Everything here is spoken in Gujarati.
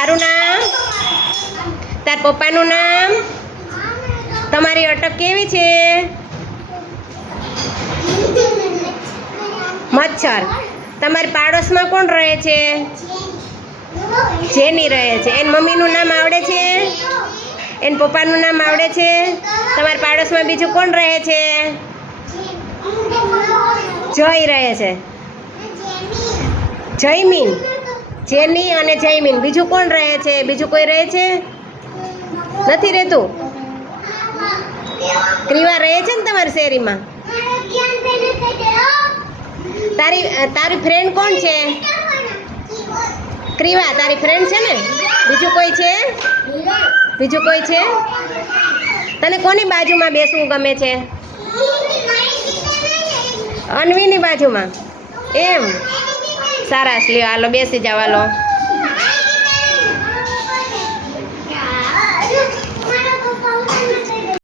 તારું નામ? તાર પપ્પાનું નામ? તમારી અટક કેવી છે? મચ્છર. તમારી પાડોશમાં કોણ રહે છે? જેની રહે છે. એન મમ્મીનું નામ આવડે છે? એન પપ્પાનું નામ આવડે છે? તમારા પાડોશમાં બીજું કોણ રહે છે? જય રહે છે. જયમીન. જેની અને જૈમિન બીજું કોણ રહે છે? બીજું કોઈ રહે છે? નથી રહેતું? ક્રિવા રહે છે ને તમારી શેરીમાં? તારી તારી ફ્રેન્ડ કોણ છે? ક્રિવા તારી ફ્રેન્ડ છે ને? બીજું કોઈ છે? બીજું કોઈ છે? તને કોની બાજુમાં બેસવું ગમે છે? અન્વીની બાજુમાં. એમ. સારા લ્યો. હાલો બેસી જાવ